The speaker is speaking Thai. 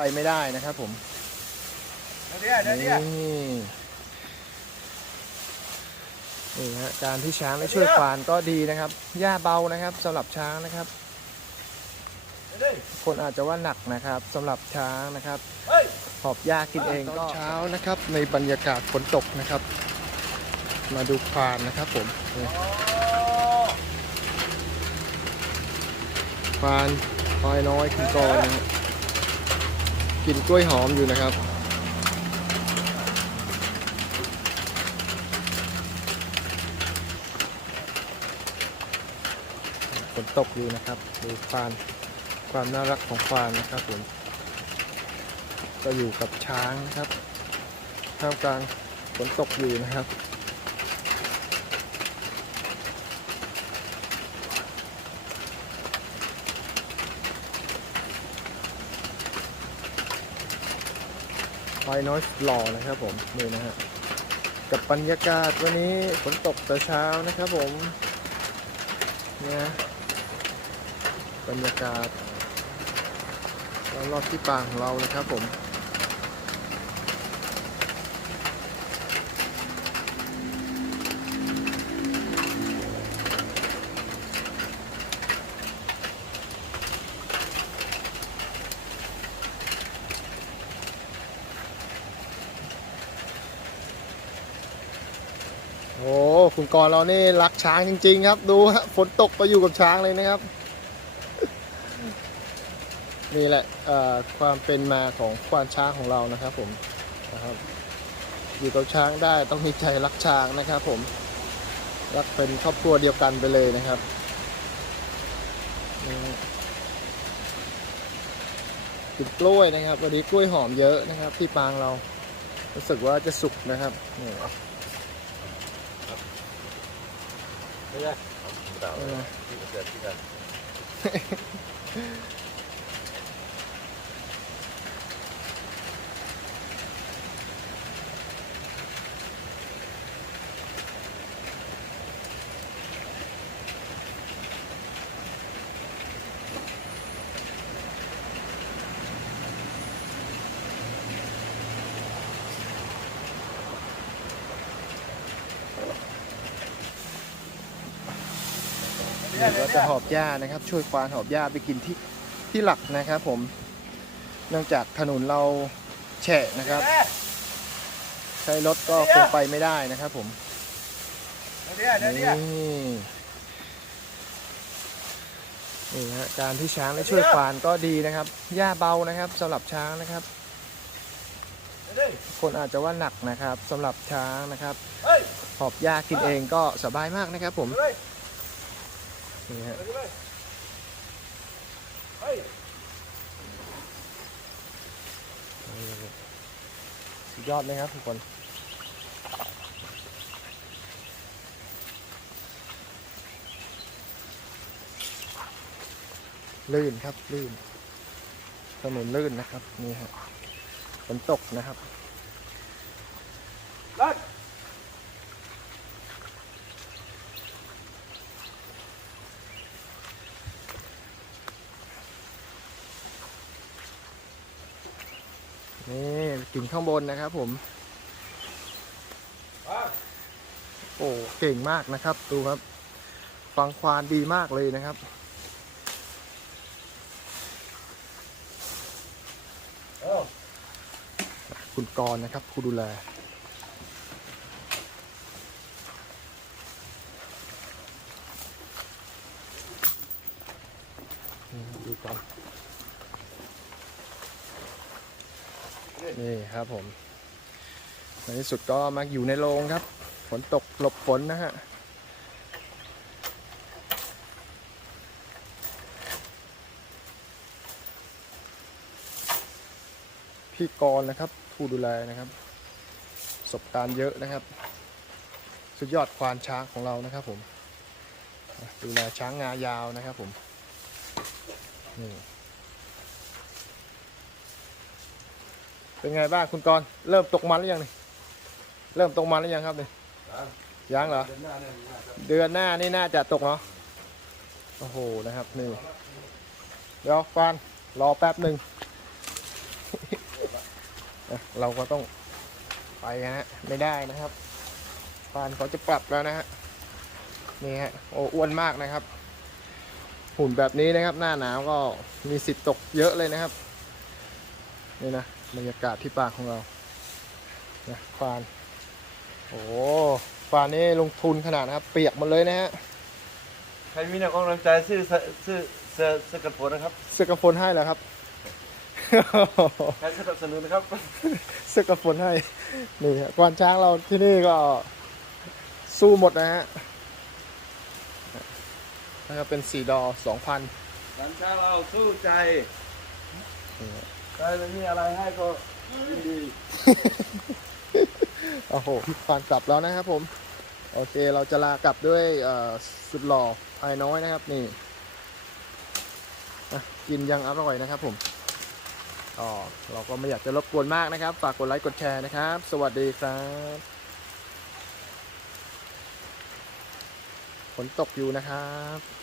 ไปไม่ได้นะครับผมเดี๋ยวเดี๋ยวเดี๋ยวนี่นี่ฮะการที่ช้างได้ช่วยควานก็ดีนะครับหญ้าเบานะครับสำหรับช้างนะครับเดี๋ยวคนอาจจะว่าหนักนะครับสำหรับช้างนะครับเฮ้ยหอบหญ้ากินเองก็เช้านะครับ ในบรรยากาศฝนตกนะครับ มาดูควานนะครับผมนี่โอ้ควานควายน้อยคุณกรนะฮะ กลิ่นกล้วยหอมอยู่นะครับ ฝนตกอยู่นะครับ ดูควานความน่ารักของควานนะครับผม ก็อยู่กับช้างนะครับท่ามกลางฝนตกอยู่นะครับ ควายน้อยหล่อนะครับผมนี่นะฮะกับบรรยากาศวันนี้ฝนตกแต่เช้านะครับผมเนี่ยบรรยากาศรอบๆที่ปางของเรานะครับผม โอ้คุณกรเรานี่รักช้างจริง ๆ ครับ ดูฮะฝนตกไปอยู่กับช้างเลยนะครับ นี่แหละความเป็นมาของควานช้างของเรานะครับ ผมนะครับ อยู่กับช้างได้ต้องมีใจรักช้างนะครับ ผมรักเป็นครอบครัวเดียวกันไปเลยนะครับนี่ฮะกินกล้วยนะครับวันนี้กล้วยหอมเยอะนะครับ ที่ปางเรารู้สึกว่าจะสุกนะครับนี่ เดี๋ยว นี่นะที่เกิดที่กันนี่ก็จะหอบหญ้านะครับ ช่วยควานหอบหญ้าไปกินที่ที่หลักนะครับผม เนื่องจากถนนเราแฉะนะครับ ใช้รถก็คงไปไม่ได้นะครับผมนี่นี่ฮะการที่ช้างได้ช่วยควานก็ดีนะครับหญ้าเบานะครับสำหรับช้างนะครับ คนอาจจะว่าหนักนะครับสำหรับช้างนะครับหอบหญ้ากินเองก็สบายมากนะครับผมเนี่ฮะเดี๋ยวเฮ้ยสุดยอดเลยครับทุกคนลื่นครับลื่นถนนลื่นนะครับ นี่ฮะฝนตกนะครับลั่ นี่กิ่งข้างบนนะครับผม โอ้เก่งมากนะครับ ดูครับ ฟังควานดีมากเลยนะครับ คุณกรนะครับผู้ดูแลดูก่อน นี่ครับผมในที่สุดก็มาอยู่ในโรงครับ ฝนตกหลบฝนนะฮะพี่กรนะครับ ผู้ดูแลนะครับประสบการณ์เยอะนะครับ สุดยอดควานช้างของเรานะครับผมดูแลช้างงายาวนะครับผมนี่ เป็นไงบ้างคุณกรณ์เริ่มตกมันหรือยังนี่เริ่มตกมันหรือยังครับนี่ยังเหรอ เดินหน้าเนี่ยน่าจะเดือนหน้านี่น่าจะตกเนาะโอ้โหนะครับนี่เดี๋ยวควานรอแป๊บหนึ่งเราก็ต้องไปนะฮะไม่ได้นะครับฟานเขาจะปรับแล้วนะฮะนี่ฮะโอ้อ้วนมากนะครับ หุ่นแบบนี้นะครับ หน้าหนาวก็มีสิทธิ์ตกเยอะเลยนะครับ นี่นะ บรรยากาศที่ปากของเรานะฟาน โอ้ฟานนี่ลงทุนขนาดนะครับ เปียกหมดเลยนะฮะ ใครมีแนวกำลังใจซื้อซื้อเสื้อเสื้อกันฝนนะครับเสื้อกระฝนให้แล้วครับ ใครสนับสนุนนะครับ เสื้อกระฝนให้ นี่ฮะกวานช้างเราที่นี่ก็สู้หมดนะฮะนะครับเป็นสีดอสองพันหลังจากเราสู้ใจ ใครไม่มีอะไรให้ก็ยินดีโอ้โหผ่านกลับแล้วนะครับผม โอเคเราจะลากลับด้วยสุดหล่อไอ้น้อยนะครับนี่กินยังอร่อยนะครับผมอ๋อเราก็ไม่อยากจะรบกวนมากนะครับ ฝากกดไลค์กดแชร์นะครับ สวัสดีครับฝนตกอยู่นะครับ